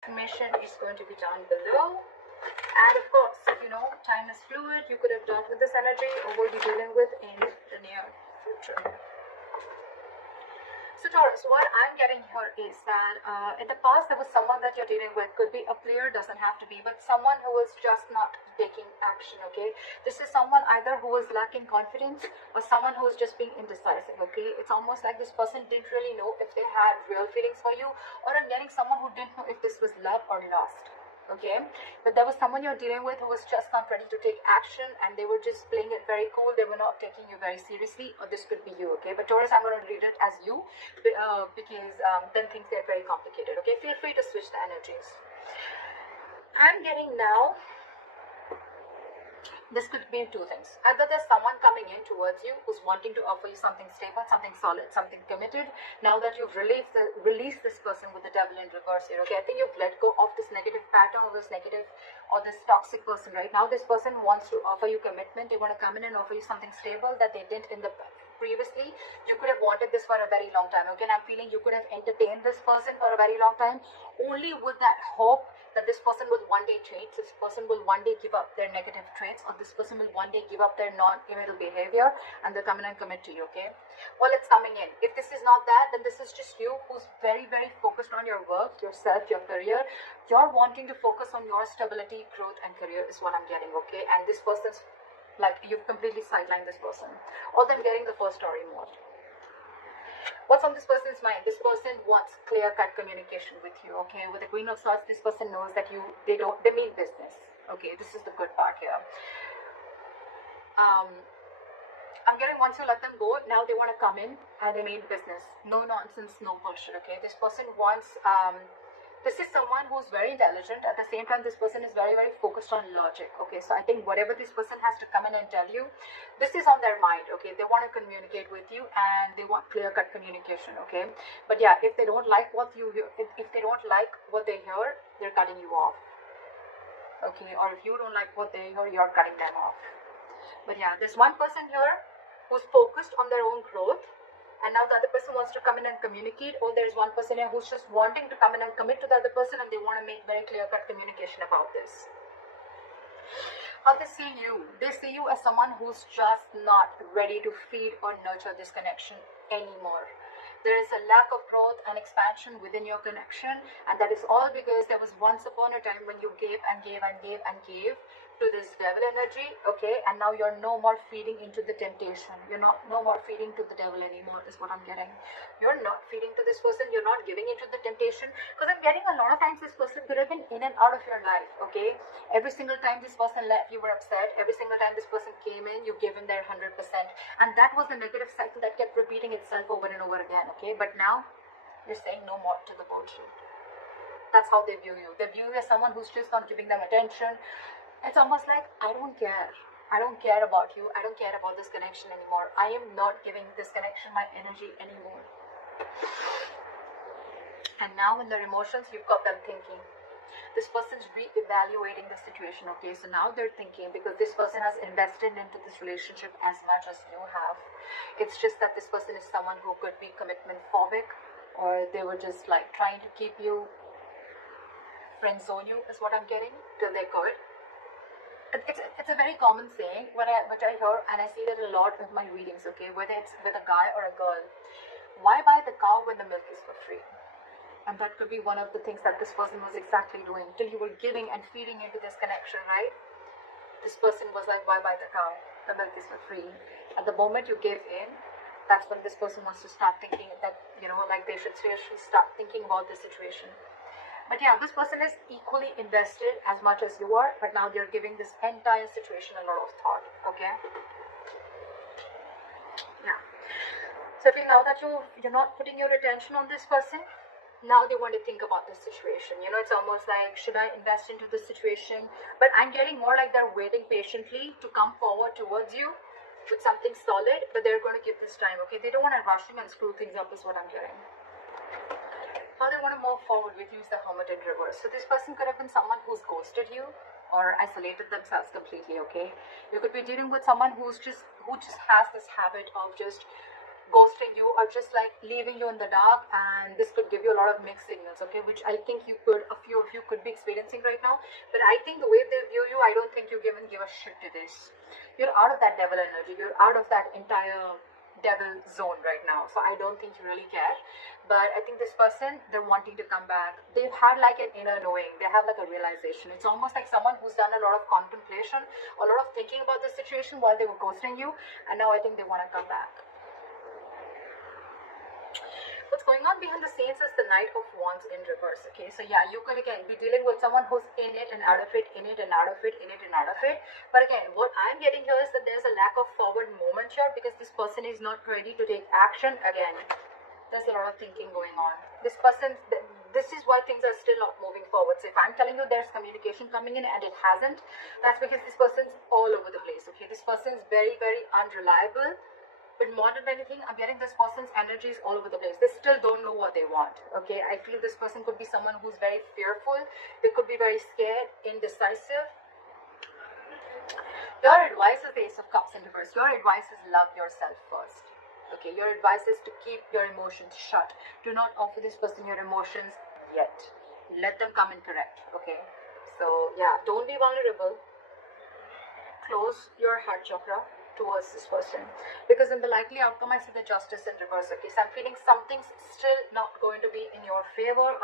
Information is going to be down below. And of course, time is fluid. You could have dealt with this energy or will be dealing with in the near future. So Taurus, what I'm getting here is that in the past there was someone that you're dealing with. Could be a player, doesn't have to be, but someone who is just not taking action, okay? This is someone either who is lacking confidence or someone who is just being indecisive, okay? It's almost like this person didn't really know if they had real feelings for you, or I'm getting someone who didn't know if this was love or lust. Okay, but there was someone you're dealing with who was just not ready to take action, and they were just playing it very cool. They were not taking you very seriously, or this could be you. Okay, but Taurus, I'm going to read it as you because then things get very complicated. Okay, feel free to switch the energies. I'm getting now, this could mean two things. Either there's someone coming in towards you who's wanting to offer you something stable, something solid, something committed. Now that you've released this person with the devil in reverse here, okay? I think you've let go of this negative pattern or this negative or this toxic person. Right now, this person wants to offer you commitment. They want to come in and offer you something stable that they didn't in the previously. You could have wanted this for a very long time. Okay, and I'm feeling you could have entertained this person for a very long time, only with that hope that this person will one day change, this person will one day give up their negative traits, or this person will one day give up their non-committal behavior, and they'll come in and commit to you, okay? Well, it's coming in. If this is not that, then this is just you who's very, very focused on your work, yourself, your career. You're wanting to focus on your stability, growth, and career is what I'm getting, okay? And this person's, like, you've completely sidelined this person. Although I'm getting the first story more. What's on this person's mind? This person wants clear-cut communication with you, okay? With the Queen of Swords, this person knows that they mean business, okay? This is the good part here. I'm getting once you let them go, now they want to come in and they mean business. No nonsense, no bullshit, okay? This person wants, this is someone who's very intelligent. At the same time, this person is very, very focused on logic, okay? So I think whatever this person has to come in and tell you, this is on their mind, okay? They want to communicate with you and they want clear-cut communication, okay? But yeah, if they don't like what you hear, if they don't like what they hear, they're cutting you off, okay? Or if you don't like what they hear, you're cutting them off. But yeah, there's one person here who's focused on their own growth, and now the other person wants to come in and communicate, or there's one person here who's just wanting to come in and commit to the other person, and they want to make very clear-cut communication about this. How they see you? They see you as someone who's just not ready to feed or nurture this connection anymore. There is a lack of growth and expansion within your connection, and that is all because there was once upon a time when you gave and gave and gave and gave to this devil energy, okay, and now you're no more feeding into the temptation. You're no more feeding to the devil anymore is what I'm getting. You're not feeding to this person, you're not giving into the temptation, because I'm getting a lot of times this person could have been in and out of your life, okay? Every single time this person left, you were upset. Every single time this person came in, you gave in their 100%, and that was the negative cycle that kept repeating itself over and over again, okay? But now you're saying no more to the bullshit. That's how they view you. They view you as someone who's just not giving them attention. It's almost like, I don't care. I don't care about you. I don't care about this connection anymore. I am not giving this connection my energy anymore. And now in their emotions, you've got them thinking. This person's re-evaluating the situation, okay? So now they're thinking, because this person has invested into this relationship as much as you have. It's just that this person is someone who could be commitment phobic, or they were just like trying to keep you, friend zone you is what I'm getting, till they could. It's a very common saying which I hear, and I see that a lot with my readings, okay? Whether it's with a guy or a girl. Why buy the cow when the milk is for free? And that could be one of the things that this person was exactly doing, till you were giving and feeding into this connection, right? This person was like, why buy the cow? The milk is for free. At the moment you give in, that's when this person wants to start thinking that, like they should seriously start thinking about the situation. But yeah, this person is equally invested as much as you are, but now they're giving this entire situation a lot of thought, okay? Yeah. So if you know that you're not putting your attention on this person, now they want to think about this situation. It's almost like, should I invest into this situation? But I'm getting more like they're waiting patiently to come forward towards you with something solid, but they're going to give this time, okay? They don't want to rush in and screw things up is what I'm getting. How they want to move forward with you is the Hermit in reverse. So this person could have been someone who's ghosted you or isolated themselves completely, okay? You could be dealing with someone who just has this habit of just ghosting you are just like leaving you in the dark, and this could give you a lot of mixed signals, okay, which I think a few of you could be experiencing right now. But I think the way they view you, I don't think you give a shit to this. You're out of that devil energy. You're out of that entire devil zone right now. So I don't think you really care. But I think this person, they're wanting to come back. They've had like an inner knowing. They have like a realization. It's almost like someone who's done a lot of contemplation, a lot of thinking about the situation while they were ghosting you, and now I think they want to come back. What's going on behind the scenes is the Knight of Wands in reverse, okay? So yeah, you could again be dealing with someone who's in it and out of it, in it and out of it, in it and out of it. But again, what I'm getting here is that there's a lack of forward movement here because this person is not ready to take action. Again, there's a lot of thinking going on. This is why things are still not moving forward. So if I'm telling you there's communication coming in and it hasn't, that's because this person's all over the place, okay? This person's very, very unreliable. But more than anything, I'm getting this person's energies all over the place. They still don't know what they want, okay? I feel this person could be someone who's very fearful. They could be very scared, indecisive. Your advice is the Ace of Cups in reverse. Your advice is love yourself first, okay? Your advice is to keep your emotions shut. Do not offer this person your emotions yet. Let them come in correct, okay? So, yeah, don't be vulnerable. Close your heart chakra towards this person, because in the likely outcome I see the Justice in reverse, okay? So I'm feeling something's still not going to be in your favor, or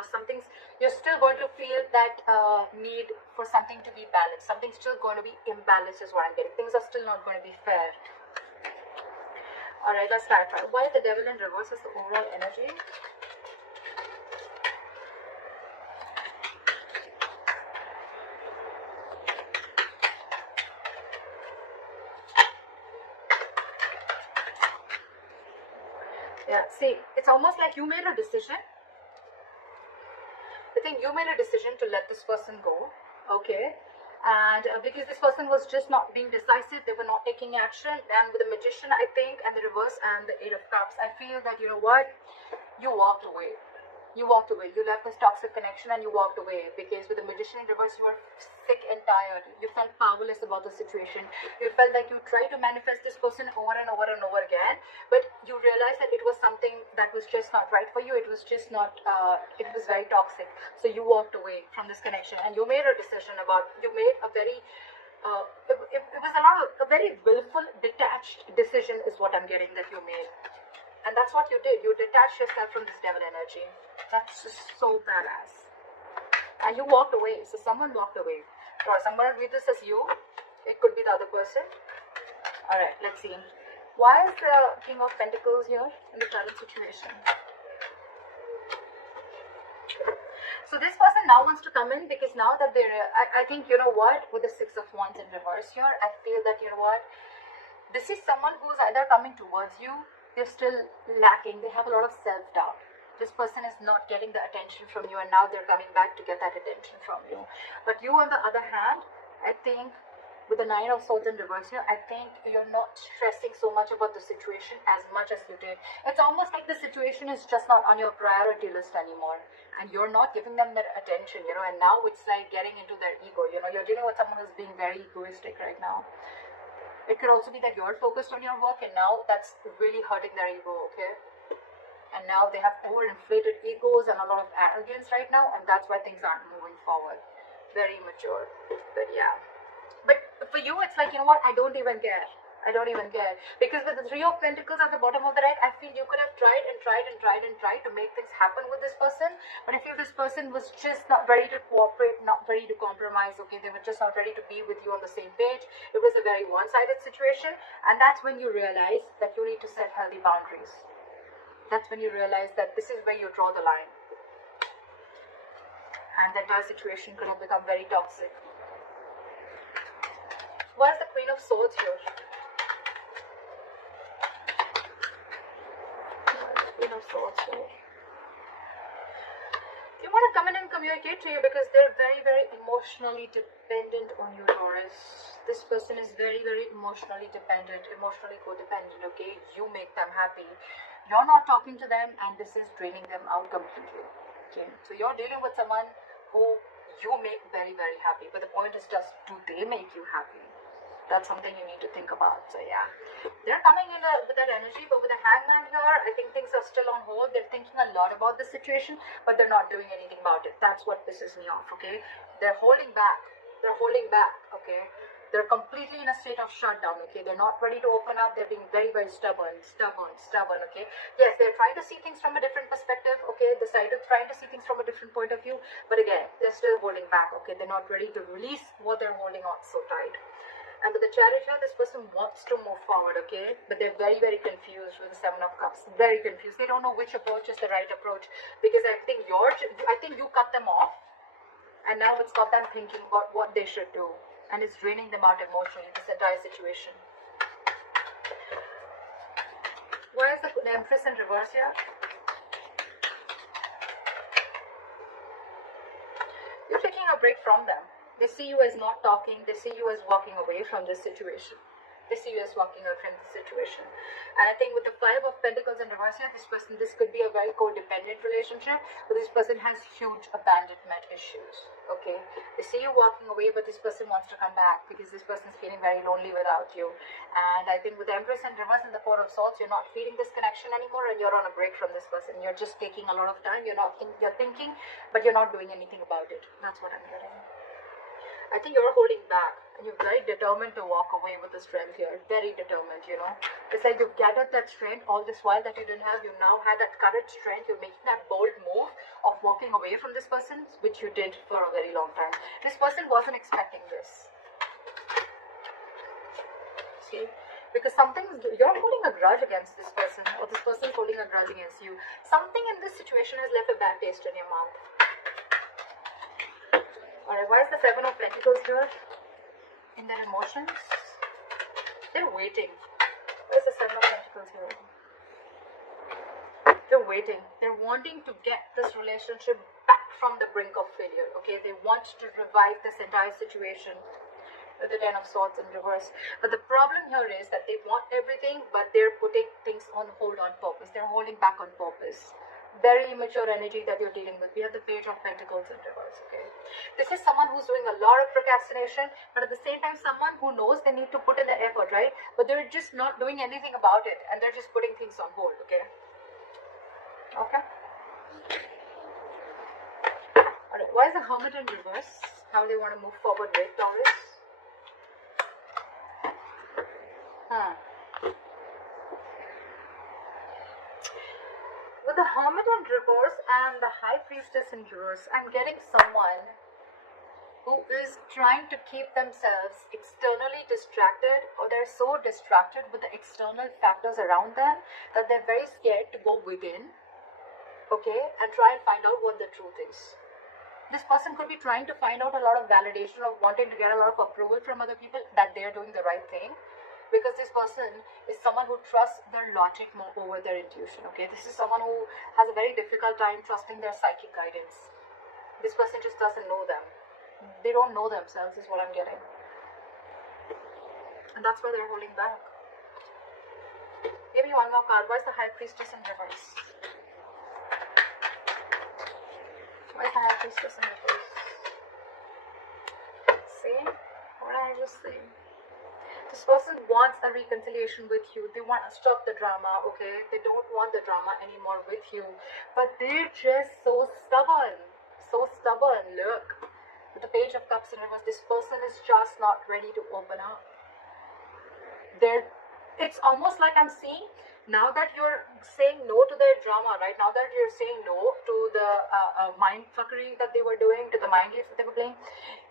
you're still going to feel that need for something to be balanced. Something's still going to be imbalanced is what I'm getting. Things are still not going to be fair. Alright, let's clarify. Why the Devil in reverse is the overall energy? Yeah, see, it's almost like you made a decision. I think you made a decision to let this person go, okay? And because this person was just not being decisive, they were not taking action. And with the Magician, I think, and the reverse and the Eight of Cups, I feel that, you know what, you walked away. You walked away. You left this toxic connection and you walked away, because with the Magician in reverse, you were sick and tired. You felt powerless about the situation. You felt like you tried to manifest this person over and over and over again, but you realized that it was something that was just not right for you. It was just not, it was very toxic. So you walked away from this connection and you made a decision you made a very, it was a very willful, detached decision is what I'm getting that you made. And that's what you did. You detached yourself from this devil energy. That's just so badass. And you walked away. So someone walked away. Or someone read this as you. It could be the other person. Alright, let's see. Why is the King of Pentacles here in the current situation? So this person now wants to come in because now that I think, you know what, with the Six of Wands in reverse here, I feel that, you know what, this is someone who's either coming towards you, they're still lacking, they have a lot of self-doubt. This person is not getting the attention from you, and now they're coming back to get that attention from you. But you, on the other hand, I think with the Nine of Swords in reverse here, I think you're not stressing so much about the situation as much as you did. It's almost like the situation is just not on your priority list anymore, and you're not giving them that attention, you know, and now it's like getting into their ego, you know, you're dealing with someone who's being very egoistic right now. It could also be that you're focused on your work and now that's really hurting their ego, okay? And now they have overinflated egos and a lot of arrogance right now, and that's why things aren't moving forward. Very immature. But yeah. But for you, it's like, you know what, I don't even care. I don't even care. Because with the Three of Pentacles at the bottom of the deck, I feel you could have tried and tried and tried and tried to make things happen with this person. But I feel this person was just not ready to cooperate, not ready to compromise, okay? They were just not ready to be with you on the same page. It was a very one-sided situation. And that's when you realize that you need to set healthy boundaries. That's when you realize that this is where you draw the line. And the entire situation could have become very toxic. Why is the Queen of Swords here? Queen of Swords here. They want to come in and communicate to you because they're very, very emotionally dependent on you, Taurus. This person is very, very emotionally dependent, emotionally codependent, okay? You make them happy. You're not talking to them and this is draining them out completely, okay? So you're dealing with someone who you make very, very happy. But the point is just, do they make you happy? That's something you need to think about. So yeah, they're coming in with that energy, but with the hangman here, I think things are still on hold. They're thinking a lot about the situation, but they're not doing anything about it. That's what pisses me off, okay? They're holding back. They're holding back, okay? They're completely in a state of shutdown, okay? They're not ready to open up. They're being very, very stubborn, okay? Yes, they're trying to see things from a different perspective, okay? The side of trying to see things from a different point of view, but again, they're still holding back, okay? They're not ready to release what they're holding on so tight. And with the Chariot here, this person wants to move forward, okay? But they're very, very confused with the Seven of Cups. Very confused. They don't know which approach is the right approach, because I think you cut them off, and now it's got them thinking about what they should do, and it's draining them out emotionally, this entire situation. Why is the Empress in reverse here? You're taking a break from them. They see you as not talking. They see you as walking away from this situation. They see you as walking away from the situation. And I think with the Five of Pentacles in reverse here, this could be a very codependent relationship, but this person has huge abandonment issues, okay? They see you walking away, but this person wants to come back because this person is feeling very lonely without you. And I think with the Empress in reverse and the Four of Swords, you're not feeling this connection anymore, and you're on a break from this person. You're just taking a lot of time. You're thinking, but you're not doing anything about it. That's what I'm getting. I think you're holding back, and you're very determined to walk away with the strength here. Very determined, you know. It's like you've gathered that strength all this while that you didn't have. You now had that courage, strength. You're making that bold move of walking away from this person, which you did for a very long time. This person wasn't expecting this. See? Because you're holding a grudge against this person, or this person's holding a grudge against you. Something in this situation has left a bad taste in your mouth. Alright, why is the Seven of Pentacles here? In their emotions? They're waiting. Why is the Seven of Pentacles here? They're waiting. They're wanting to get this relationship back from the brink of failure. Okay, they want to revive this entire situation. With the Ten of Swords in reverse. But the problem here is that they want everything, but they're putting things on hold on purpose. They're holding back on purpose. Very immature energy that you're dealing with. We have the Page of Pentacles in reverse, okay? This is someone who's doing a lot of procrastination, but at the same time, someone who knows they need to put in the effort, right? But they're just not doing anything about it, and they're just putting things on hold, okay? Okay? Alright, why is the Hermit in reverse? How they want to move forward with Taurus? With the Hermit in reverse and the High Priestess in reverse, I'm getting someone who is trying to keep themselves externally distracted, or they're so distracted with the external factors around them that they're very scared to go within, okay, and try and find out what the truth is. This person could be trying to find out a lot of validation, of wanting to get a lot of approval from other people that they're doing the right thing. Because this person is someone who trusts their logic more over their intuition, okay? This is someone who has a very difficult time trusting their psychic guidance. This person just doesn't know them. They don't know themselves is what I'm getting. And that's why they're holding back. Give me one more card. Why is the High Priestess in reverse? Why is the High Priestess in reverse? See? What did I just say? This person wants a reconciliation with you. They want to stop the drama, okay? They don't want the drama anymore with you. But they're just so stubborn. So stubborn. Look. With the Page of Cups in reverse, this person is just not ready to open up. It's almost like I'm seeing, now that you're saying no to their drama, right? Now that you're saying no to the mind fuckery that they were doing, to the mind games that they were playing,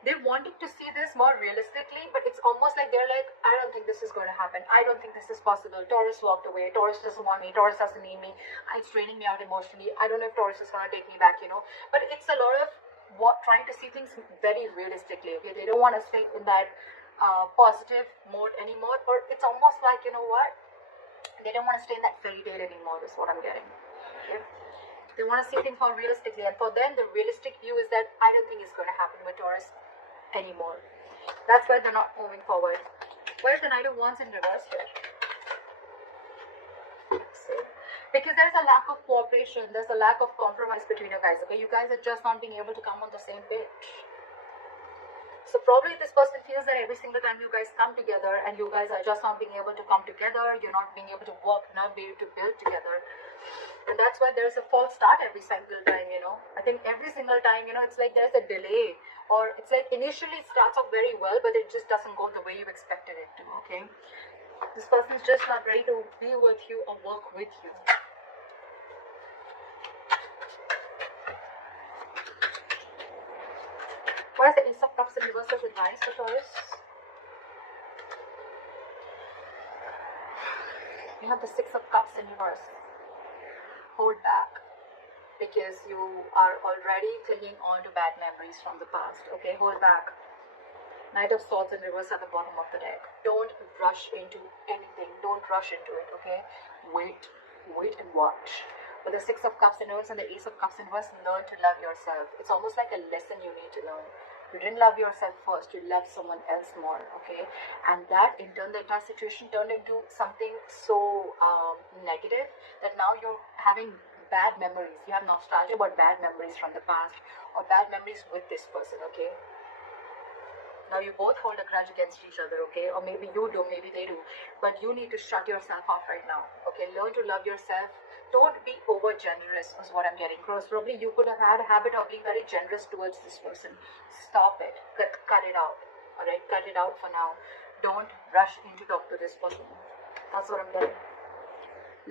they're wanting to see this more realistically, but it's almost like they're like, I don't think this is going to happen. I don't think this is possible. Taurus walked away. Taurus doesn't want me. Taurus doesn't need me. It's draining me out emotionally. I don't know if Taurus is going to take me back, you know. But it's a lot of trying to see things very realistically, okay? They don't want to stay in that positive mode anymore, or it's almost like, you know what, they don't want to stay in that fairy tale anymore is what I'm getting, okay? They want to see things more realistically, and for them the realistic view is that I don't think it's going to happen with Taurus anymore. That's why they're not moving forward. Where's the Knight of Wands in reverse here? See? Because there's a lack of cooperation, there's a lack of compromise between you guys, okay? You guys are just not being able to come on the same page. So probably this person feels that every single time you guys come together and you guys are just not being able to come together, you're not being able to work, not being able to build together. And that's why there's a false start every single time, you know. I think every single time, you know, it's like there's a delay, or it's like initially it starts off very well, but it just doesn't go the way you expected it to, okay? This person's just not ready to be with you or work with you. What is the Ace of Cups in reverse as advice for Taurus? You have the Six of Cups in reverse. Hold back, because you are already clinging on to bad memories from the past. Okay, hold back. Knight of Swords in reverse at the bottom of the deck. Don't rush into anything. Don't rush into it, okay? Wait and watch. With the Six of Cups in reverse and the Ace of Cups in reverse, learn to love yourself. It's almost like a lesson you need to learn. You didn't love yourself first, you loved someone else more, okay? And that, in turn, the entire situation turned into something so negative that now you're having bad memories. You have nostalgia about bad memories from the past, or bad memories with this person, okay? Now you both hold a grudge against each other, okay? Or maybe you do, maybe they do. But you need to shut yourself off right now, okay? Learn to love yourself. Don't be over generous is what I'm getting across. Probably you could have had a habit of being very generous towards this person. Stop it. Cut it out. Alright, cut it out for now. Don't rush in to talk to this person. That's what I'm getting.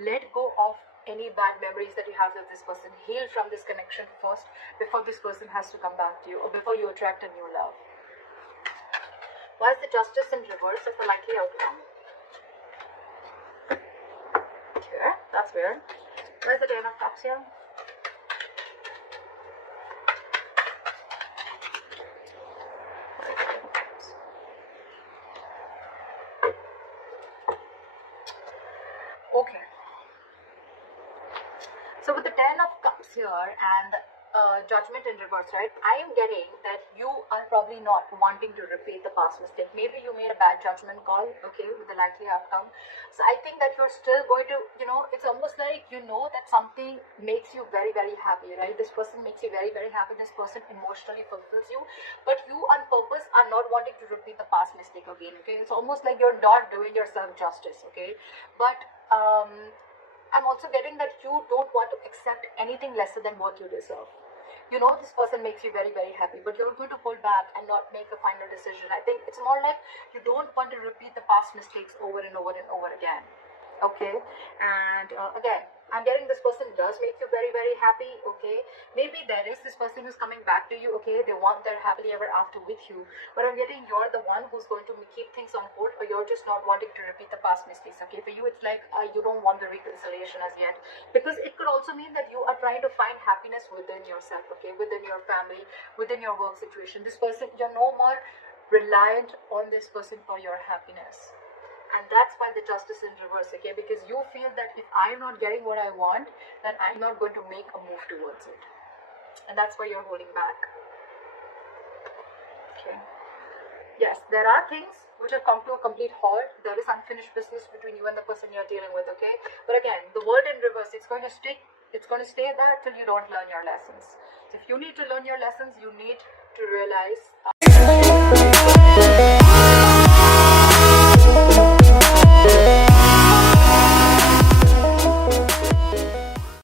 Let go of any bad memories that you have with this person. Heal from this connection first before this person has to come back to you, or before you attract a new love. Why is the Justice in reverse as the likely outcome? Okay, that's weird. Where's the Ten of Cups here? Okay. So with the Ten of Cups here and Judgment in reverse, right? I am getting that you are probably not wanting to repeat the past mistake. Maybe you made a bad judgment call, okay, with the likely outcome. So I think that you're still going to, you know, it's almost like you know that something makes you very, very happy, right? This person makes you very, very happy. This person emotionally fulfills you. But you on purpose are not wanting to repeat the past mistake again, okay? It's almost like you're not doing yourself justice, okay? But I'm also getting that you don't want to accept anything lesser than what you deserve. You know this person makes you very, very happy, but you're going to hold back and not make a final decision. I think it's more like you don't want to repeat the past mistakes over and over and over again. Okay, and again, I'm getting this person does make you very, very happy. Okay, maybe there is this person who's coming back to you. Okay, they want their happily ever after with you, but I'm getting you're the one who's going to keep things on hold, or you're just not wanting to repeat the past mistakes. Okay, for you it's like you don't want the reconciliation as yet, because it could also mean that you are trying to find happiness within yourself. Okay, within your family, within your work situation. This person, you're no more reliant on this person for your happiness. And that's why the Justice in reverse, okay? Because you feel that if I'm not getting what I want, then I'm not going to make a move towards it. And that's why you're holding back. Okay. Yes, there are things which have come to a complete halt. There is unfinished business between you and the person you're dealing with, okay? But again, the world in reverse, it's going to stay there till you don't learn your lessons. So if you need to learn your lessons, you need to realize